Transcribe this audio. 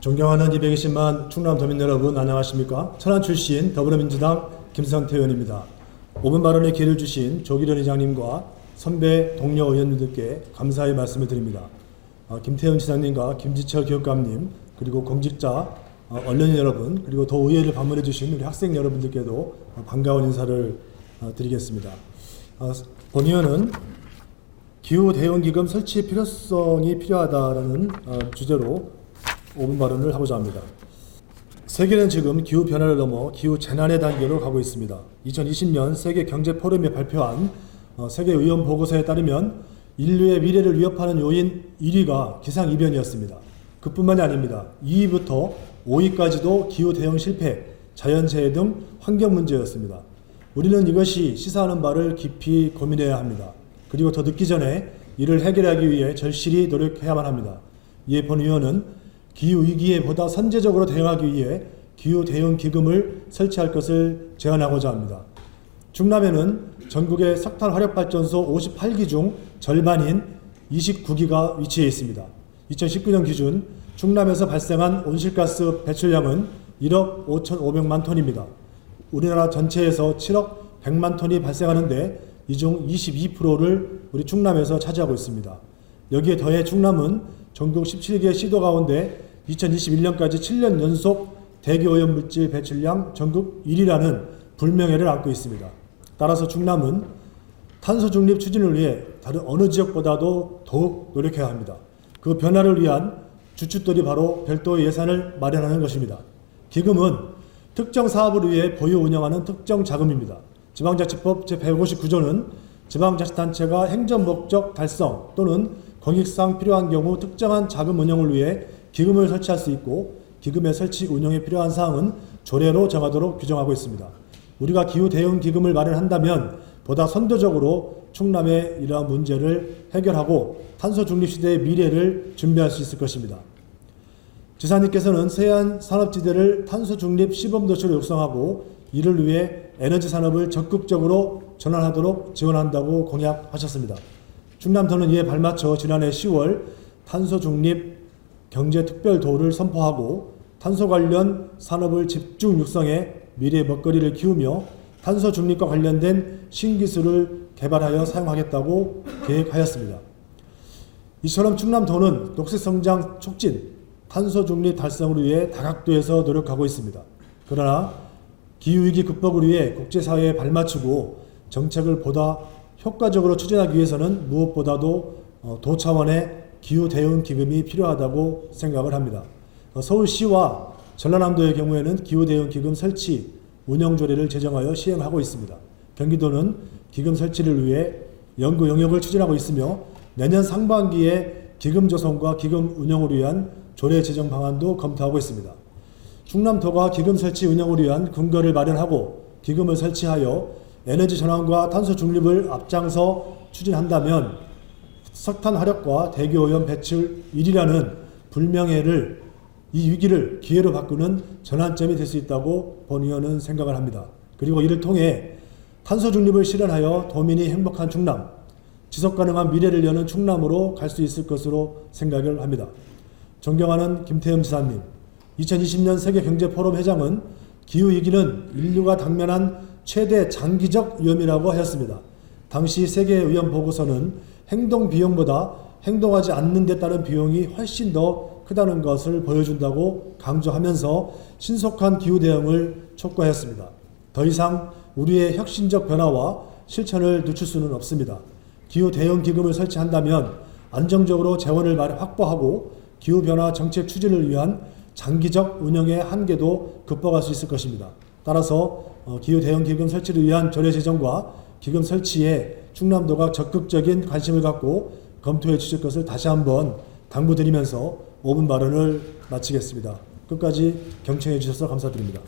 존경하는 220만 충남도민 여러분, 안녕하십니까? 천안 출신 더불어민주당 김성태 의원입니다. 5분 발언의 기회를 주신 조기련 의장님과 선배 동료 의원님들께 감사의 말씀을 드립니다. 김태현 지사님과 김지철 교육감님, 그리고 공직자, 언론인 여러분, 그리고 도의회를 방문해 주신 우리 학생 여러분들께도 반가운 인사를 드리겠습니다. 본 의원은 기후대응기금 설치 필요성이 필요하다라는 주제로 5분 발언을 하고자 합니다. 세계는 지금 기후변화를 넘어 기후재난의 단계로 가고 있습니다. 2020년 세계경제포럼이 발표한 세계의원보고서에 따르면 인류의 미래를 위협하는 요인 1위가 기상이변이었습니다. 그뿐만이 아닙니다. 2위부터 5위까지도 기후대응 실패, 자연재해 등 환경 문제였습니다. 우리는 이것이 시사하는 바를 깊이 고민해야 합니다. 그리고 더 늦기 전에 이를 해결하기 위해 절실히 노력해야만 합니다. 이에 본 의원은 기후위기에 보다 선제적으로 대응하기 위해 기후대응기금을 설치할 것을 제안하고자 합니다. 충남에는 전국의 석탄 화력발전소 58기 중 절반인 29기가 위치해 있습니다. 2019년 기준 충남에서 발생한 온실가스 배출량은 1억 5,500만 톤입니다. 우리나라 전체에서 7억 100만 톤이 발생하는데 이 중 22%를 우리 충남에서 차지하고 있습니다. 여기에 더해 충남은 전국 17개 시도 가운데 2021년까지 7년 연속 대기오염물질 배출량 전국 1위라는 불명예를 안고 있습니다. 따라서 충남은 탄소 중립 추진을 위해 다른 어느 지역보다도 더욱 노력해야 합니다. 그 변화를 위한 주춧돌이 바로 별도의 예산을 마련하는 것입니다. 기금은 특정 사업을 위해 보유 운영하는 특정 자금입니다. 지방자치법 제159조는 지방자치단체가 행정목적 달성 또는 공익상 필요한 경우 특정한 자금 운영을 위해 기금을 설치할 수 있고, 기금의 설치 운영에 필요한 사항은 조례로 정하도록 규정하고 있습니다. 우리가 기후대응기금을 마련한다면 보다 선도적으로 충남의 이러한 문제를 해결하고 탄소 중립 시대의 미래를 준비할 수 있을 것입니다. 지사님께서는 서해안 산업지대를 탄소 중립 시범도시로 육성하고 이를 위해 에너지 산업을 적극적으로 전환하도록 지원한다고 공약하셨습니다. 충남도는 이에 발맞춰 지난해 10월 탄소 중립 경제특별도를 선포하고 탄소 관련 산업을 집중 육성해 미래의 먹거리를 키우며 탄소 중립과 관련된 신기술을 개발하여 사용하겠다고 계획하였습니다. 이처럼 충남도는 녹색성장 촉진, 탄소 중립 달성을 위해 다각도에서 노력하고 있습니다. 그러나 기후위기 극복을 위해 국제사회에 발맞추고 정책을 보다 효과적으로 추진하기 위해서는 무엇보다도 도 차원의 기후대응기금이 필요하다고 생각을 합니다. 서울시와 전라남도의 경우에는 기후대응기금 설치, 운영조례를 제정하여 시행하고 있습니다. 경기도는 기금 설치를 위해 연구 영역을 추진하고 있으며 내년 상반기에 기금 조성과 기금 운영을 위한 조례 제정 방안도 검토하고 있습니다. 충남도가 기금 설치 운영을 위한 근거를 마련하고 기금을 설치하여 에너지 전환과 탄소 중립을 앞장서 추진한다면 석탄 화력과 대기오염 배출 1위라는 불명예를, 이 위기를 기회로 바꾸는 전환점이 될 수 있다고 본 의원은 생각을 합니다. 그리고 이를 통해 탄소 중립을 실현하여 도민이 행복한 충남, 지속가능한 미래를 여는 충남으로 갈 수 있을 것으로 생각을 합니다. 존경하는 김태흠 지사님, 2020년 세계경제포럼 회장은 기후위기는 인류가 당면한 최대 장기적 위험이라고 하였습니다. 당시 세계의원보고서는 행동 비용보다 행동하지 않는 데 따른 비용이 훨씬 더 크다는 것을 보여준다고 강조하면서 신속한 기후대응을 촉구하였습니다. 더 이상 우리의 혁신적 변화와 실천을 늦출 수는 없습니다. 기후대응기금을 설치한다면 안정적으로 재원을 확보하고 기후변화 정책 추진을 위한 장기적 운영의 한계도 극복할 수 있을 것입니다. 따라서 기후대응기금 설치를 위한 조례 제정과 기금 설치에 충남도가 적극적인 관심을 갖고 검토해 주실 것을 다시 한번 당부드리면서 5분 발언을 마치겠습니다. 끝까지 경청해 주셔서 감사드립니다.